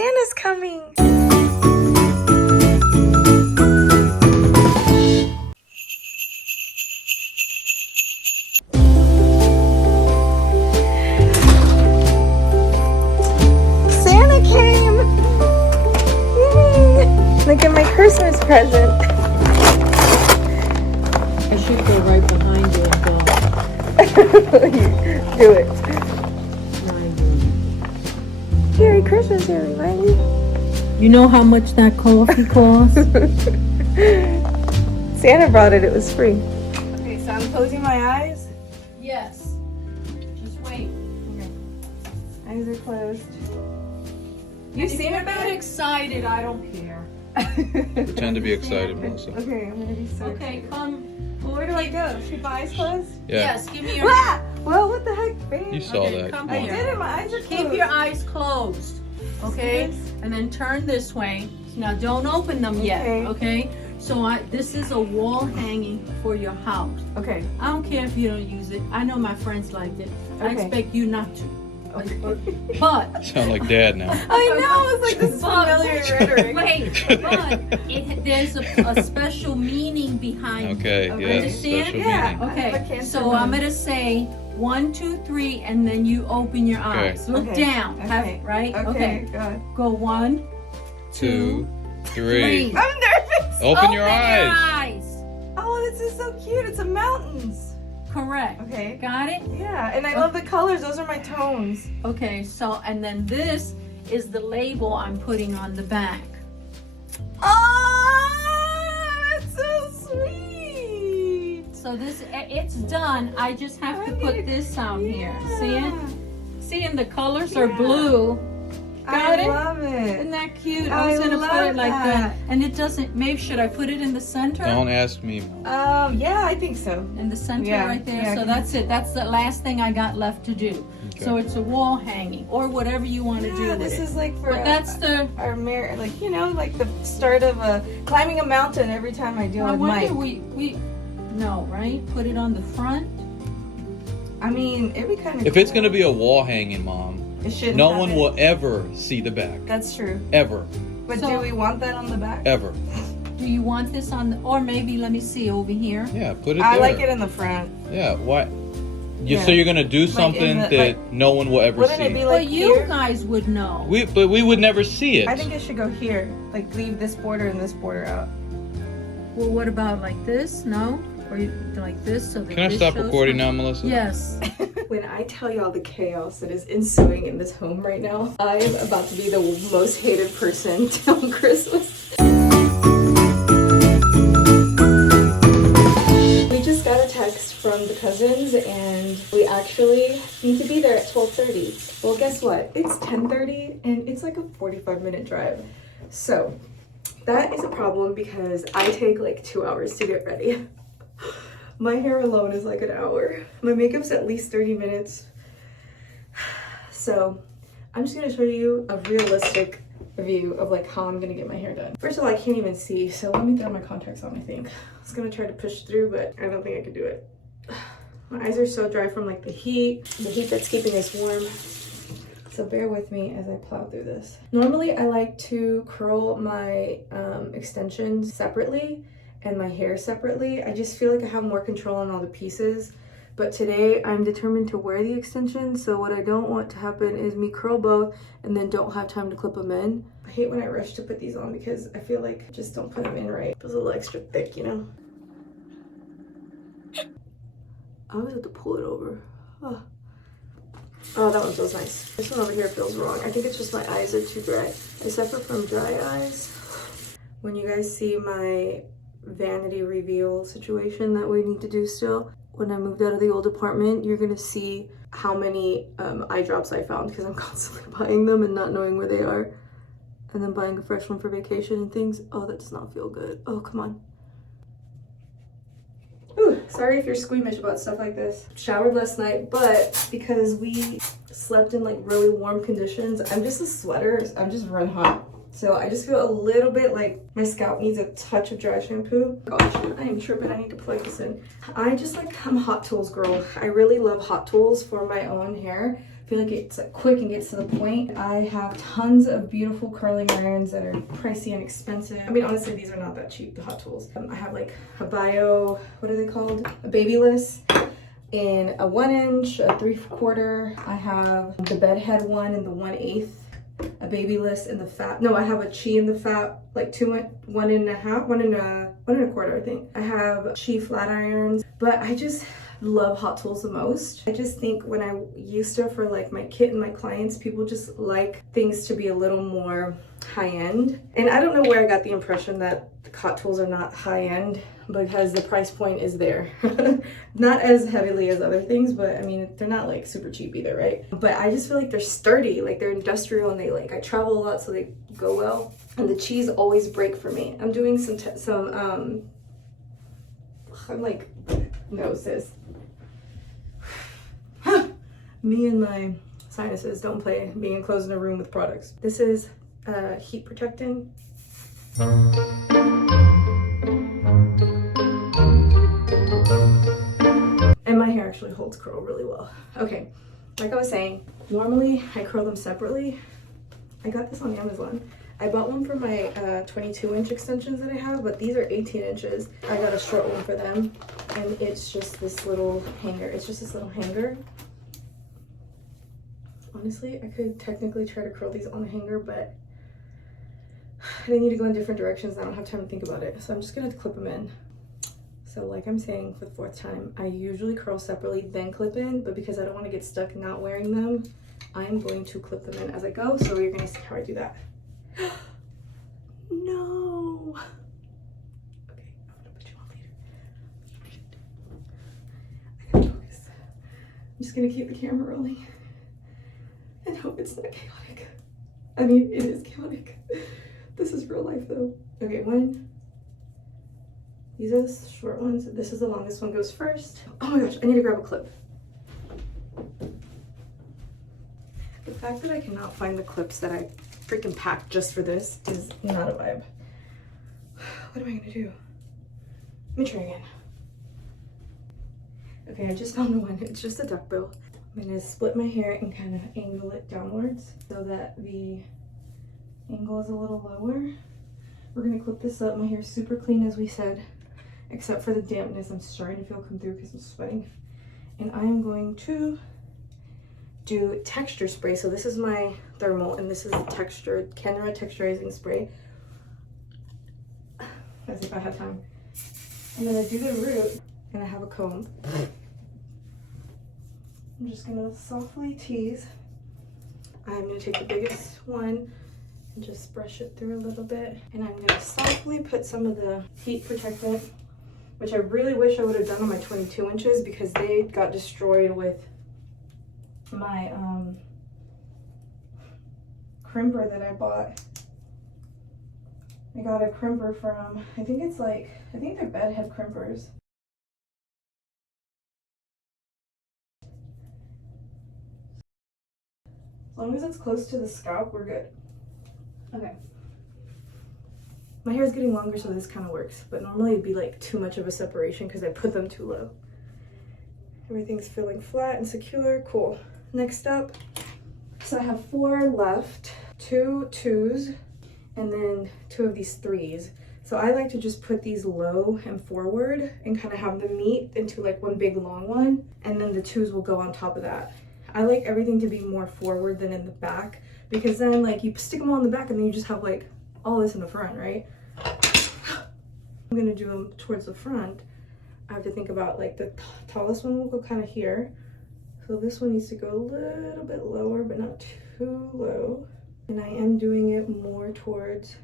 Santa's coming. Santa came. Yay. Look at my Christmas present. I should go right behind you and go. Do it. No, I didn't. Merry Christmas, everybody. You know how much that coffee costs? Santa brought it. It was free. Okay, so I'm closing my eyes. Yes. Just wait. Okay. Eyes are closed. You've If seen you're it, not babe? excited, I don't care. Pretend to be excited, Melissa. Okay, I'm gonna be so Okay, excited. come. Well, where do I go? Should my eyes closed? Yeah. Yes, give me your. Ah! Well, what the heck, babe? You saw Okay, that. come Come I on. here. did it. My eyes are closed. Keep your eyes closed. Okay? This? And then turn this way. Now don't open them yet. Okay. Okay? So this is a wall hanging for your house. Okay. I don't care if you don't use it. I know my friends liked it. I Okay. expect you not to. Okay. But Sound like dad now. I know. It's like this familiar rhetoric. wait, but there's a special meaning behind it. Okay, Okay. yes, Understand? special Yeah. meaning. I have a Okay, cancer so I'm moon. gonna say 1, 2, 3, and then you open your Okay. eyes. Look Okay. down. Have- Okay. right? Okay. Good. Go 1, 2, 3. 3. I'm nervous. Open your eyes. Oh, this is so cute. It's a mountains. Correct. Okay. Got it? Yeah, and I love the colors. Those are my tones. Okay, so, and then this is the label I'm putting on the back. Oh, that's so sweet. So it's done. I just have to put this out here. See it? See, and the colors are Yeah. blue. Got I it? love Isn't it. that cute? I I was gonna put love it like that. that. And it doesn't, maybe should I put it in the center? Don't ask me, Mel. Yeah, I think so. In the center Yeah, right there. yeah, So 'cause that's it. That's the last thing I got left to do. So Okay. it's a wall hanging or whatever you want to do Yeah, with this it. is like for But that's the, our like like the start of climbing a mountain every time I do I with wonder Mike. we no, right? Put it on the front. I mean, it'd be kind of. If it's gonna be a wall hanging, Mom, it shouldn't. no have one it. will ever see the back. That's true. Ever. But So- do we want that on the back? Ever. Do you want this on the, or maybe let me see over here. Yeah, put it I there. like it in the front. Yeah, why? Yeah. So you're gonna do in something the- that like- no one will ever Wouldn't see. it be Well, like you here? guys would know. But we would never see it. I think it should go here. Like leave this border and this border out. Well, what about like this? No? Or you, like this so that Can I this stop shows recording my- now, Melissa? Yes. When I tell y'all the chaos that is ensuing in this home right now, I am about to be the most hated person on Christmas. We just got a text from the cousins and we actually need to be there at 12:30. Well, guess what? It's 10:30 and it's like a 45-minute drive. So that is a problem because I take like 2 hours to get ready. My hair alone is like an hour. My makeup's at least 30 minutes. So I'm just gonna show you a realistic view of like how I'm gonna get my hair done. First of all, I can't even see, so let me throw my contacts on, I think. I was gonna try to push through, but I don't think I could do it. My eyes are so dry from like the heat that's keeping us warm. So bear with me as I plow through this. Normally I like to curl my extensions separately and my hair separately. I just feel like I have more control on all the pieces. But today I'm determined to wear the extensions, so what I don't want to happen is me curl both and then don't have time to clip them in. I hate when I rush to put these on because I feel like I just don't put them in right. It feels a little extra thick, you know? I always have to pull it over. Oh, that one feels nice. This one over here feels wrong. I think it's just my eyes are too dry. I suffer from dry eyes. When you guys see my vanity reveal situation that we need to do still, when I moved out of the old apartment, you're gonna see how many eye drops I found because I'm constantly buying them and not knowing where they are. And then buying a fresh one for vacation and things. Oh, that does not feel good. Oh, come on. Ooh, sorry if you're squeamish about stuff like this. Showered last night, but because we slept in like really warm conditions, I'm just a sweater. I'm just run hot. So I just feel a little bit like my scalp needs a touch of dry shampoo. Gosh, I am tripping. I need to plug this in. I'm a Hot Tools girl. I really love Hot Tools for my own hair feel like it's quick and gets to the point. I have tons of beautiful curling irons that are pricey and expensive. I mean, honestly, these are not that cheap, the Hot Tools. I have like a bio, what are they called? A babyless in a 1 inch, a 3/4. I have the bedhead one in the 1/8, a babyless in the fat. No, I have a chi in the fat, like 1 and a half, 1 and a 1/4, I think. I have chi flat irons, but I just love Hot Tools the most. I just think when I used to for like my kit and my clients, people just like things to be a little more high-end. And I don't know where I got the impression that the Hot Tools are not high-end, because the price point is there. Not as heavily as other things, but I mean, they're not like super cheap either, right? But I just feel like they're sturdy, like they're industrial, and they like, I travel a lot so they go well. And the cheese always break for me. I'm doing I'm like, no sis. Me and my sinuses don't play being enclosed in a room with products. This is heat protectant. And my hair actually holds curl really well. Okay, like I was saying, normally I curl them separately. I got this on Amazon. I bought one for my 22-inch extensions that I have, but these are 18 inches. I got a short one for them, and it's just this little hanger. It's just this little hanger. Honestly, I could technically try to curl these on the hanger, but they need to go in different directions. I don't have time to think about it, so I'm just gonna clip them in. So like I'm saying for the 4th time, I usually curl separately, then clip in, but because I don't want to get stuck not wearing them, I'm going to clip them in as I go, so you're gonna see how I do that. No! Okay, I'm gonna put you on later. I gotta focus. I'm just gonna keep the camera rolling and hope it's not chaotic. I mean, it is chaotic. This is real life though. Okay, these are the short ones. This is the longest one, goes first. Oh my gosh, I need to grab a clip. The fact that I cannot find the clips that I freaking packed just for this is not a vibe. What am I gonna do? Let me try again. Okay, I just found the one. It's just a duckbill. I'm gonna split my hair and kind of angle it downwards so that the angle is a little lower. We're gonna clip this up. My hair's super clean, as we said, except for the dampness I'm starting to feel come through because I'm sweating. And I am going to do texture spray. So this is my thermal, and this is the Kenra texturizing spray. As if I had time. I'm gonna do the root, and I have a comb. I'm just gonna softly tease. I'm gonna take the biggest one and just brush it through a little bit. And I'm gonna softly put some of the heat protectant, which I really wish I would have done on my 22 inches because they got destroyed with my crimper that I bought. I got a crimper from, I think they're bedhead crimpers. As long as it's close to the scalp, we're good. Okay. My hair is getting longer, so this kind of works, but normally it'd be like too much of a separation because I put them too low. Everything's feeling flat and secure. Cool. Next up, so I have 4 left, 2 2s, and then 2 of these 3s. So I like to just put these low and forward and kind of have them meet into like one big long one, and then the 2s will go on top of that. I like everything to be more forward than in the back, because then like you stick them all in the back and then you just have like all this in the front, right? I'm gonna do them towards the front. I have to think about like the tallest one will go kind of here. So this one needs to go a little bit lower, but not too low. And I am doing it more towards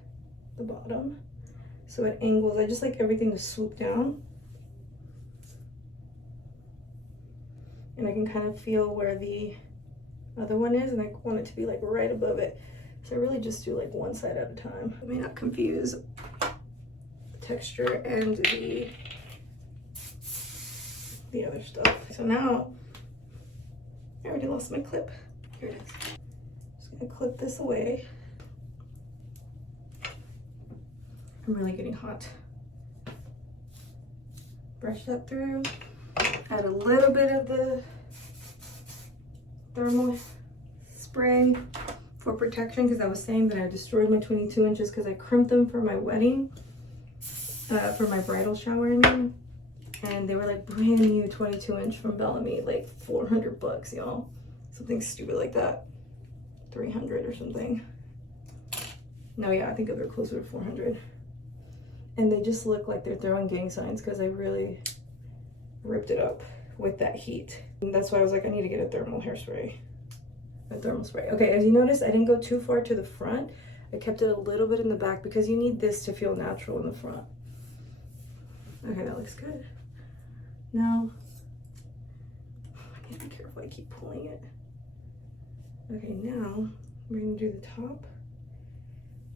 the bottom. So it angles, I just like everything to swoop down. And I can kind of feel where the other one is, and I want it to be like right above it. So I really just do like one side at a time. I may not confuse the texture and the other stuff. So now, I already lost my clip. Here it is. Just gonna clip this away. I'm really getting hot. Brush that through. Add a little bit of the thermal spray for protection because I was saying that I destroyed my 22 inches because I crimped them for my wedding, for my bridal shower, I mean. And they were like brand new 22 inch from Bellamy, like $400, y'all. Something stupid like that. 300 or something. No, yeah, I think they're closer to 400. And they just look like they're throwing gang signs because I really ripped it up with that heat. And that's why I was like, I need to get a thermal hairspray. A thermal spray. Okay, as you notice, I didn't go too far to the front. I kept it a little bit in the back because you need this to feel natural in the front. Okay, that looks good. Now, I gotta be careful, I keep pulling it. Okay, now we're gonna do the top.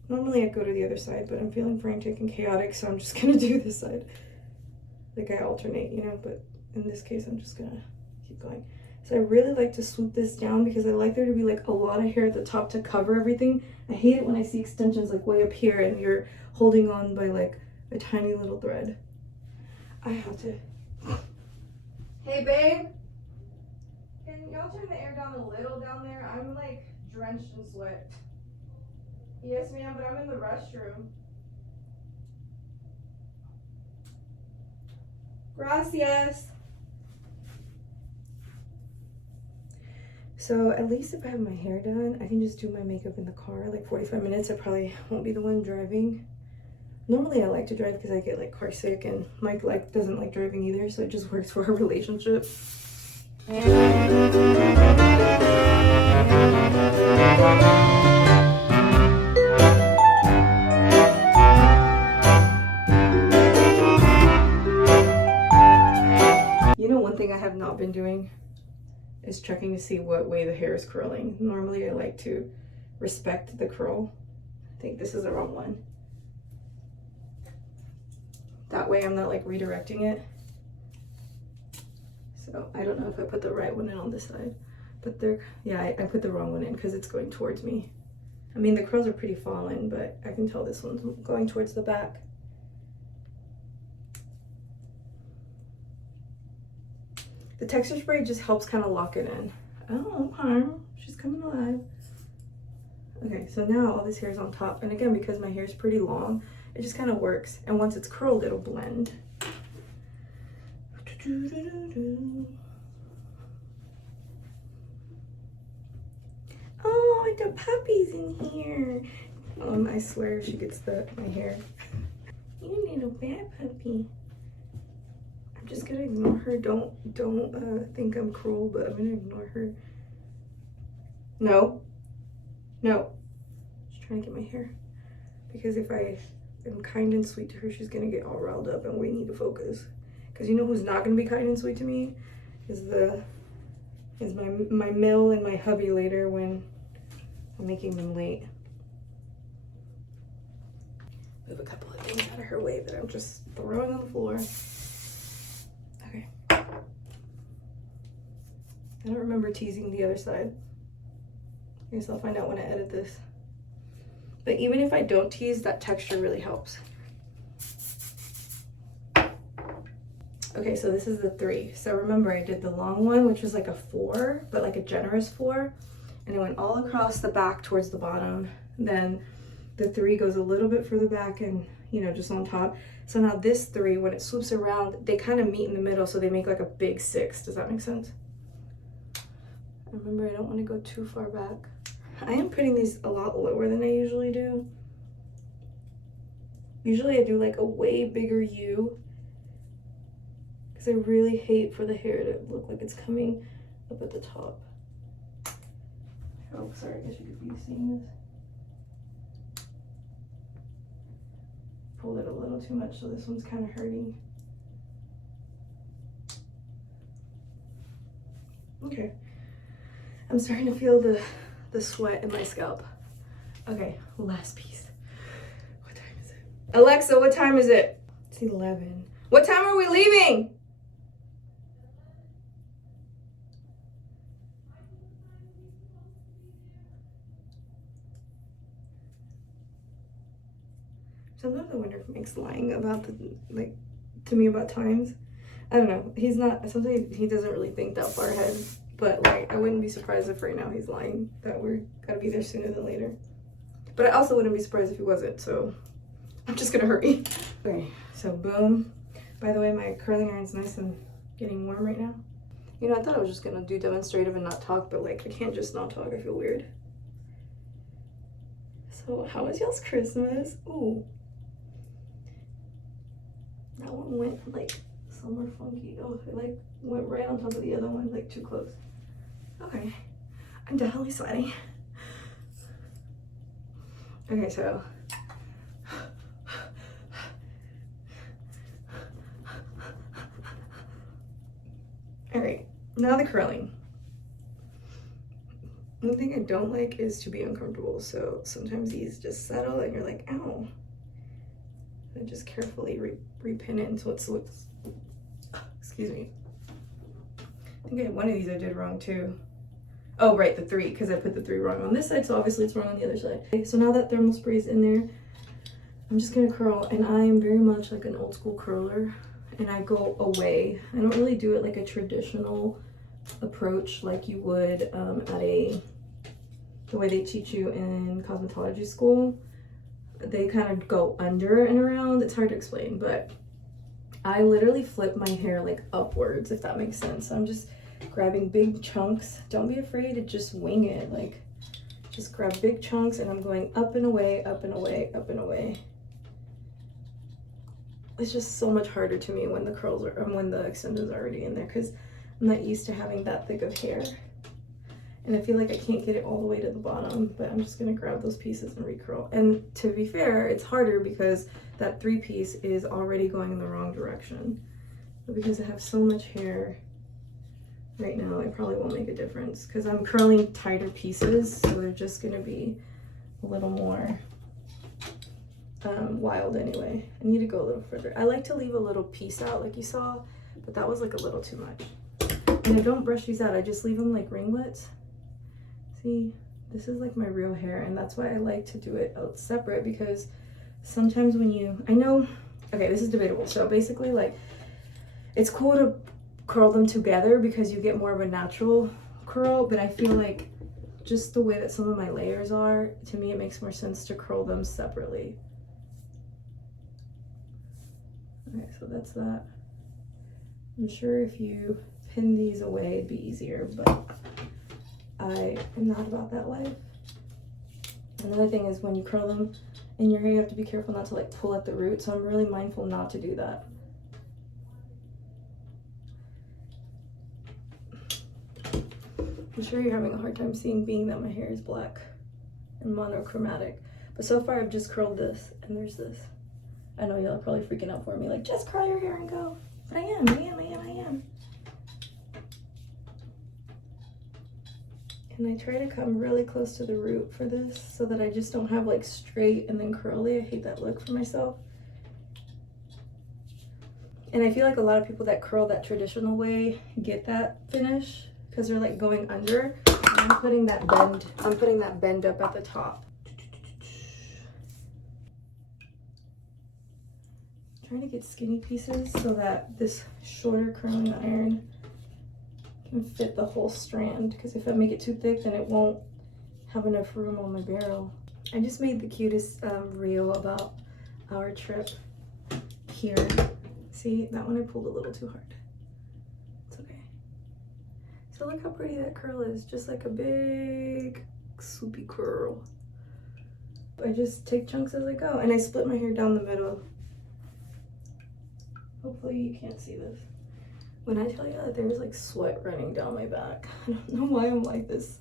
Normally I'd go to the other side, but I'm feeling frantic and chaotic, so I'm just gonna do this side. Like I alternate, you know, but in this case, I'm just gonna keep going. So I really like to swoop this down because I like there to be like a lot of hair at the top to cover everything. I hate it when I see extensions like way up here and you're holding on by like a tiny little thread. I have to. Hey babe, can y'all turn the air down a little down there? I'm like drenched in sweat. Yes ma'am, but I'm in the restroom. Gracias. So at least if I have my hair done, I can just do my makeup in the car, like 45 minutes. I probably won't be the one driving. Normally I like to drive because I get like car sick, and Mike doesn't like driving either, so it just works for our relationship. You know, one thing I have not been doing is checking to see what way the hair is curling. Normally I like to respect the curl. I think this is the wrong one. That way I'm not like redirecting it. So I don't know if I put the right one in on this side, but yeah, I put the wrong one in because it's going towards me. I mean, the curls are pretty fallen, but I can tell this one's going towards the back. The texture spray just helps kind of lock it in. Oh, okay, she's coming alive. Okay, so now all this hair is on top, and again, because my hair is pretty long, it just kind of works. And once it's curled, it'll blend. Oh, I got puppies in here. I swear she gets my hair. You little bad puppy. I'm just gonna ignore her. Don't think I'm cruel, but I'm gonna ignore her. No. Just trying to get my hair. Because if I am kind and sweet to her, she's gonna get all riled up, and we need to focus. Because you know who's not gonna be kind and sweet to me? Is my mill and my hubby later when I'm making them late. Move a couple of things out of her way that I'm just throwing on the floor. Okay. I don't remember teasing the other side. I guess I'll find out when I edit this. But even if I don't tease, that texture really helps. Okay, so this is the 3. So remember, I did the long one, which was like a 4, but like a generous 4. And it went all across the back towards the bottom. Then the 3 goes a little bit further back and, you know, just on top. So now this 3, when it swoops around, they kind of meet in the middle, so they make like a big 6. Does that make sense? Remember, I don't want to go too far back. I am putting these a lot lower than I usually do. Usually I do like a way bigger U, because I really hate for the hair to look like it's coming up at the top. Oh, sorry, I guess you could be seeing this. Pulled it a little too much, so this one's kind of hurting. Okay. I'm starting to feel the sweat in my scalp. Okay, last piece. What time is it? Alexa, what time is it? It's 11. What time are we leaving? Sometimes I wonder if Mike's lying about to me about times. I don't know. He's not, sometimes he doesn't really think that far ahead. but like I wouldn't be surprised if right now he's lying that we're gotta be there sooner than later. But I also wouldn't be surprised if he wasn't, so I'm just gonna hurry. Okay, so boom. By the way, my curling iron's nice and getting warm right now. You know, I thought I was just gonna do demonstrative and not talk, but like I can't just not talk, I feel weird. So how was y'all's Christmas? Ooh. That one went like somewhere funky. Oh, it like went right on top of the other one, like too close. Okay, I'm definitely sweating. Okay, so. All right, now the curling. One thing I don't like is to be uncomfortable, so sometimes these just settle and you're like, ow. And just carefully repin it until it looks, excuse me. I think I had one of these I did wrong too. Oh, right, the 3, because I put the 3 wrong on this side, so obviously it's wrong on the other side. Okay, so now that thermal spray is in there, I'm just gonna curl, and I am very much like an old school curler, and I go away. I don't really do it like a traditional approach like you would the way they teach you in cosmetology school. They kind of go under and around. It's hard to explain, but I literally flip my hair like upwards, if that makes sense. I'm just grabbing big chunks. Don't be afraid to just wing it. Like, just grab big chunks and I'm going up and away, up and away, up and away. It's just so much harder to me when the curls are, or when the extensions are already in there, because I'm not used to having that thick of hair. And I feel like I can't get it all the way to the bottom, but I'm just gonna grab those pieces and recurl. And to be fair, it's harder because that 3-piece is already going in the wrong direction. But because I have so much hair right now, it probably won't make a difference because I'm curling tighter pieces, so they're just gonna be a little more wild anyway. I need to go a little further. I like to leave a little piece out like you saw, but that was like a little too much. And I don't brush these out, I just leave them like ringlets. See, this is like my real hair, and that's why I like to do it out separate, because sometimes when you, I know, okay, this is debatable. So basically, like, it's cool to curl them together because you get more of a natural curl, but I feel like just the way that some of my layers are, to me, it makes more sense to curl them separately. Okay, so that's that. I'm sure if you pin these away, it'd be easier, but I am not about that life. Another thing is when you curl them in your hair, you have to be careful not to like pull at the root, so I'm really mindful not to do that. I'm sure you're having a hard time seeing, being that my hair is black and monochromatic, but so far I've just curled this, and there's this. I know y'all are probably freaking out for me, like, just curl your hair and go. But I am. And I try to come really close to the root for this so that I just don't have like straight and then curly. I hate that look for myself. And I feel like a lot of people that curl that traditional way get that finish because they're like going under. And I'm putting that bend up at the top. Trying to get skinny pieces so that this shorter curling iron can fit the whole strand, because if I make it too thick, then it won't have enough room on my barrel. I just made the cutest reel about our trip here. See, that one I pulled a little too hard. It's okay. So look how pretty that curl is, just like a big swoopy curl. I just take chunks as I go, and I split my hair down the middle. Hopefully you can't see this. When I tell you that there's like sweat running down my back, I don't know why I'm like this.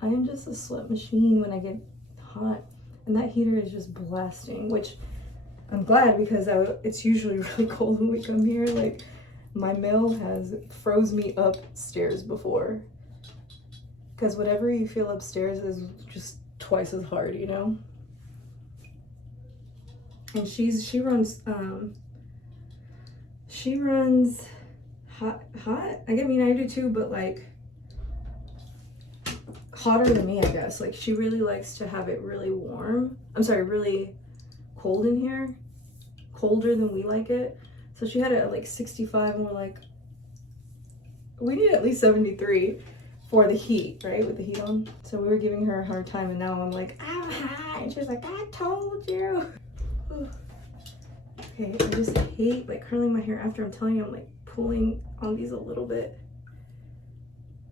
I am just a sweat machine when I get hot, and that heater is just blasting, which I'm glad, because it's usually really cold when we come here. Like, my mail has froze me upstairs before, because whatever you feel upstairs is just twice as hard, you know? And she runs hot. I mean, I do too, but like hotter than me, I guess. Like, she really likes to have it really warm. I'm sorry, really cold in here, colder than we like it. So she had it at like 65, and we're like, we need at least 73. for the heat, right? With the heat on. So we were giving her a hard time, and now I'm like, I'm high. And she's like, I told you. Okay, I just hate like curling my hair after. I'm telling you, I'm like pulling on these a little bit.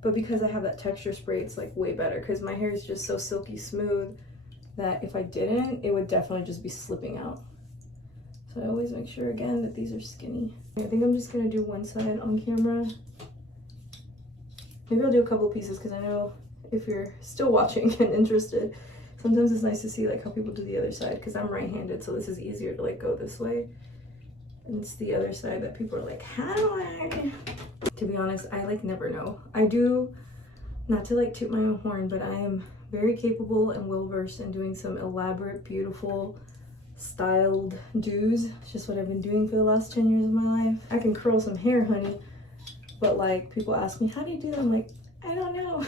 But because I have that texture spray, it's like way better because my hair is just so silky smooth that if I didn't, it would definitely just be slipping out. So I always make sure again that these are skinny. I think I'm just gonna do one side on camera. Maybe I'll do a couple pieces because I know if you're still watching and interested, sometimes it's nice to see like how people do the other side because I'm right-handed, so this is easier to like go this way. And it's the other side that people are like, how do I? To be honest, I like never know. I do, not to like toot my own horn, but I am very capable and well-versed in doing some elaborate, beautiful, styled do's. It's just what I've been doing for the last 10 years of my life. I can curl some hair, honey, but like people ask me, how do you do that? I'm like, I don't know.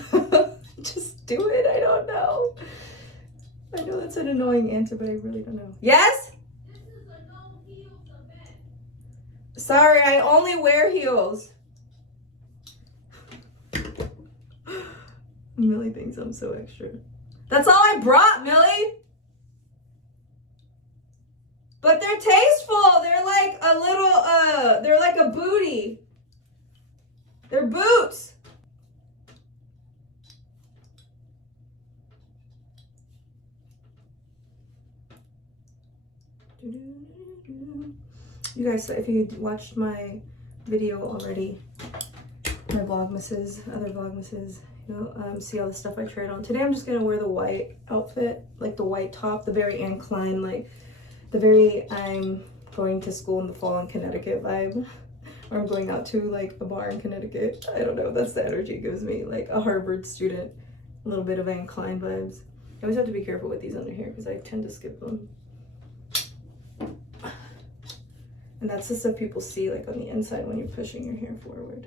Just do it. I don't know. I know that's an annoying answer, but I really don't know. Yes? This is a no heels event. Sorry, I only wear heels. Millie thinks I'm so extra. That's all I brought, Millie. But they're tasteful. They're like a little, they're like a booty. They're boots. You guys, if you watched my video already, my Vlogmases, other Vlogmases, you'll see all the stuff I tried on. Today I'm just gonna wear the white outfit, like the white top, the very Anne Klein, like the very I'm going to school in the fall in Connecticut vibe. Or I'm going out to like a bar in Connecticut. I don't know, that's the energy it gives me, like a Harvard student, a little bit of Anne Klein vibes. I always have to be careful with these under here because I tend to skip them. And that's the stuff people see like on the inside when you're pushing your hair forward.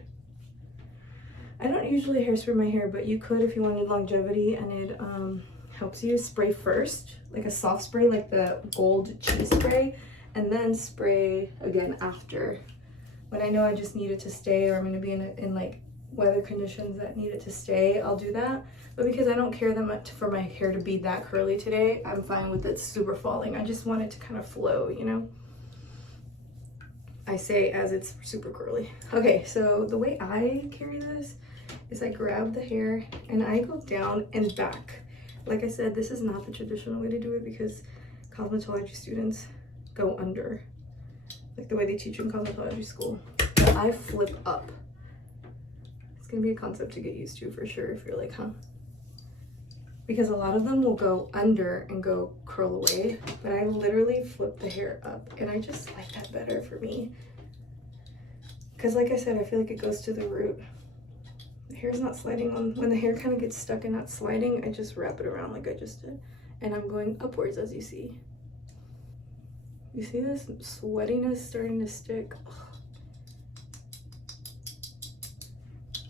I don't usually hairspray my hair, but you could if you wanted longevity, and it helps you spray first, like a soft spray, like the gold cheese spray, and then spray again after. When I know I just need it to stay, or I'm gonna be in like weather conditions that need it to stay, I'll do that. But because I don't care that much for my hair to be that curly today, I'm fine with it super falling. I just want it to kind of flow, you know? I say as it's super curly. Okay, so the way I carry this is I grab the hair and I go down and back. Like I said, this is not the traditional way to do it because cosmetology students go under, like the way they teach you in cosmetology school. But I flip up. It's gonna be a concept to get used to for sure if you're like, huh? Because a lot of them will go under and go curl away, but I literally flip the hair up, and I just like that better for me. Because like I said, I feel like it goes to the root. The hair's not sliding on. When the hair kind of gets stuck and not sliding, I just wrap it around like I just did. And I'm going upwards, as you see. You see this sweatiness starting to stick? Ugh.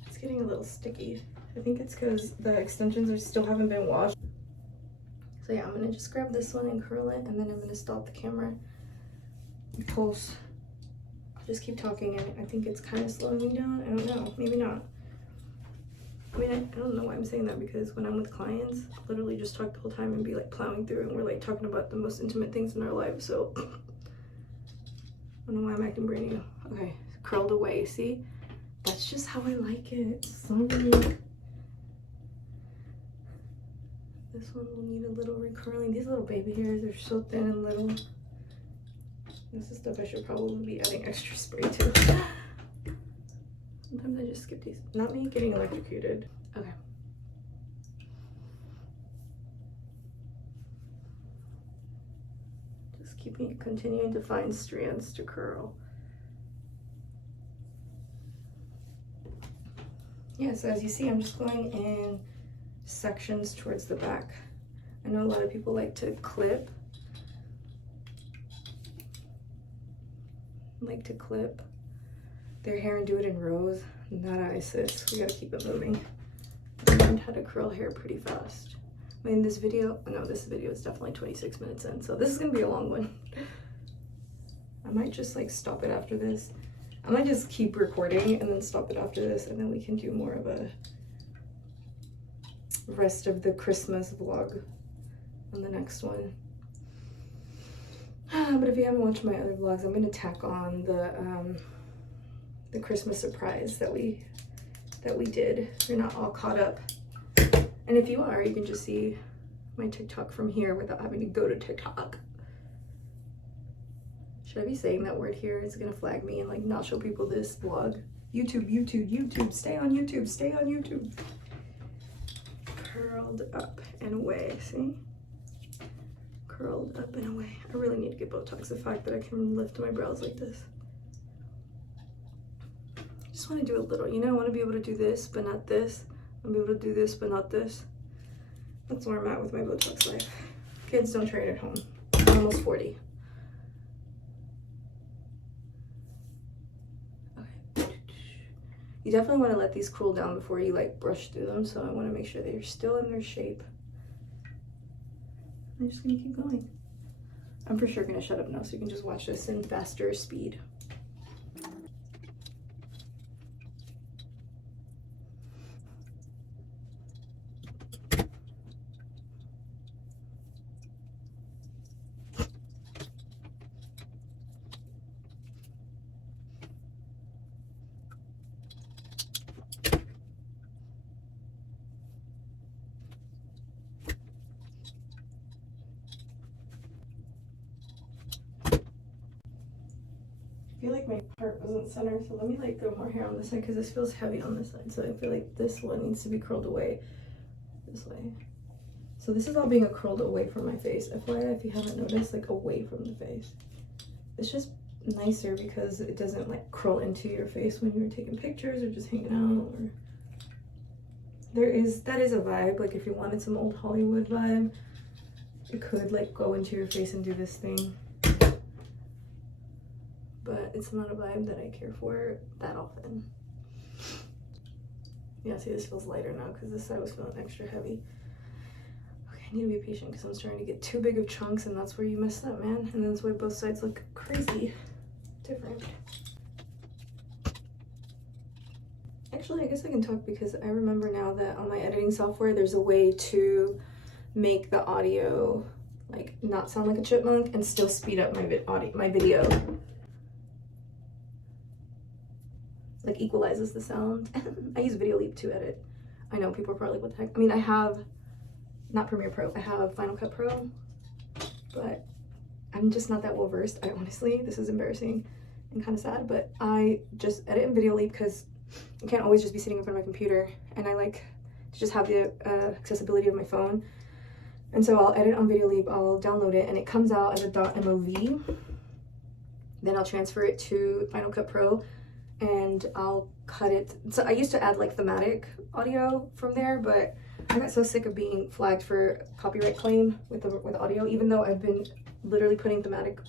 It's getting a little sticky. I think it's because the extensions still haven't been washed. So yeah, I'm gonna just grab this one and curl it, and then I'm gonna stop the camera and pulse. I'll just keep talking, and I think it's kind of slowing me down. I don't know, maybe not. I mean, I don't know why I'm saying that, because when I'm with clients, I'll literally just talk the whole time and be like plowing through, and we're like talking about the most intimate things in our lives, so I don't know why I'm acting brand new. Okay, curled away, see? That's just how I like it. Sorry. This one will need a little recurling. These little baby hairs are so thin and little. This is stuff I should probably be adding extra spray to. Sometimes I just skip these. Not me getting electrocuted. Okay. Just continuing to find strands to curl. Yeah, so as you see, I'm just going in sections towards the back. I know a lot of people like to clip. Their hair and do it in rows. Not I, sis. We gotta keep it moving. I learned how to curl hair pretty fast. I mean, this video is definitely 26 minutes in, so this is gonna be a long one. I might just like stop it after this. I might just keep recording and then stop it after this, and then we can do more of a rest of the Christmas vlog on the next one. But if you haven't watched my other vlogs, I'm gonna tack on the Christmas surprise that we did. If you're not all caught up, and if you are, you can just see my TikTok from here without having to go to TikTok. Should I be saying that word here? It's gonna flag me and like not show people this vlog. YouTube, stay on YouTube, stay on YouTube. Curled up and away, see? Curled up and away. I really need to get Botox. The fact that I can lift my brows like this. I just want to do a little, you know, I want to be able to do this, but not this. I want to be able to do this, but not this. That's where I'm at with my Botox life. Kids, don't try it at home. I'm almost 40. Okay. You definitely want to let these cool down before you like brush through them, so I want to make sure they're still in their shape. I'm just gonna keep going. I'm for sure gonna shut up now so you can just watch this in faster speed. I feel like my part wasn't centered, so let me like go more hair on this side because this feels heavy on this side. So I feel like this one needs to be curled away this way. So this is all being curled away from my face. FYI, if you haven't noticed, like away from the face. It's just nicer because it doesn't like curl into your face when you're taking pictures or just hanging out. Or that is a vibe. Like if you wanted some old Hollywood vibe, you could like go into your face and do this thing. But it's not a vibe that I care for that often. Yeah, see, this feels lighter now because this side was feeling extra heavy. Okay, I need to be patient because I'm starting to get too big of chunks, and that's where you mess up, man. And that's why both sides look crazy different. Actually, I guess I can talk because I remember now that on my editing software, there's a way to make the audio like not sound like a chipmunk and still speed up my video. Like equalizes the sound. I use Video Leap to edit. I know people are probably like, what the heck? I mean, I have not Premiere Pro, I have Final Cut Pro, but I'm just not that well versed. I honestly, this is embarrassing and kind of sad, but I just edit in Video Leap because I can't always just be sitting in front of my computer, and I like to just have the accessibility of my phone. And so I'll edit on Video Leap, I'll download it, and it comes out as a .mov. Then I'll transfer it to Final Cut Pro, and I'll cut it. So I used to add like thematic audio from there, but I got so sick of being flagged for copyright claim with audio. Even though I've been literally putting thematic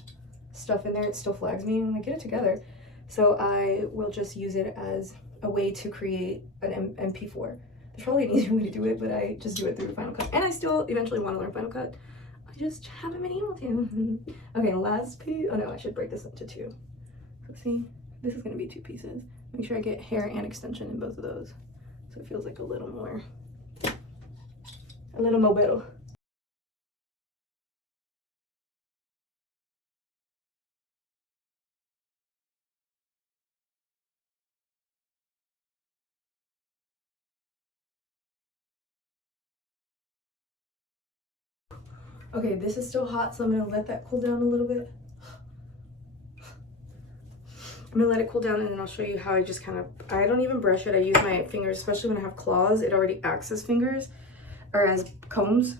stuff in there, it still flags me. I'm like, get it together. So I will just use it as a way to create an MP4. There's probably an easier way to do it, but I just do it through Final Cut. And I still eventually want to learn Final Cut. I just haven't been able to. Okay, last piece. Oh no, I should break this up to two. So see? This is going to be 2 pieces. Make sure I get hair and extension in both of those, so it feels like a little more better. Okay, this is still hot, so I'm going to let that cool down a little bit. I'm gonna let it cool down, and then I'll show you how I just kind of, I don't even brush it. I use my fingers, especially when I have claws. It already acts as fingers or as combs.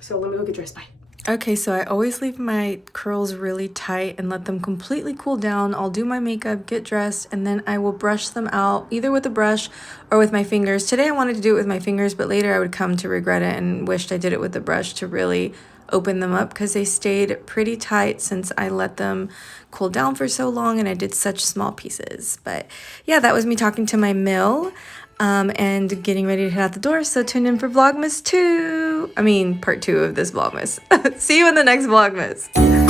So let me go get dressed. Bye. Okay, so I always leave my curls really tight and let them completely cool down. I'll do my makeup, get dressed, and then I will brush them out either with a brush or with my fingers. Today I wanted to do it with my fingers, but later I would come to regret it and wished I did it with the brush to really open them up because they stayed pretty tight since I let them cool down for so long and I did such small pieces. But yeah, that was me talking to my mill and getting ready to head out the door. So tune in for Vlogmas 2. I mean, part 2 of this Vlogmas. See you in the next Vlogmas.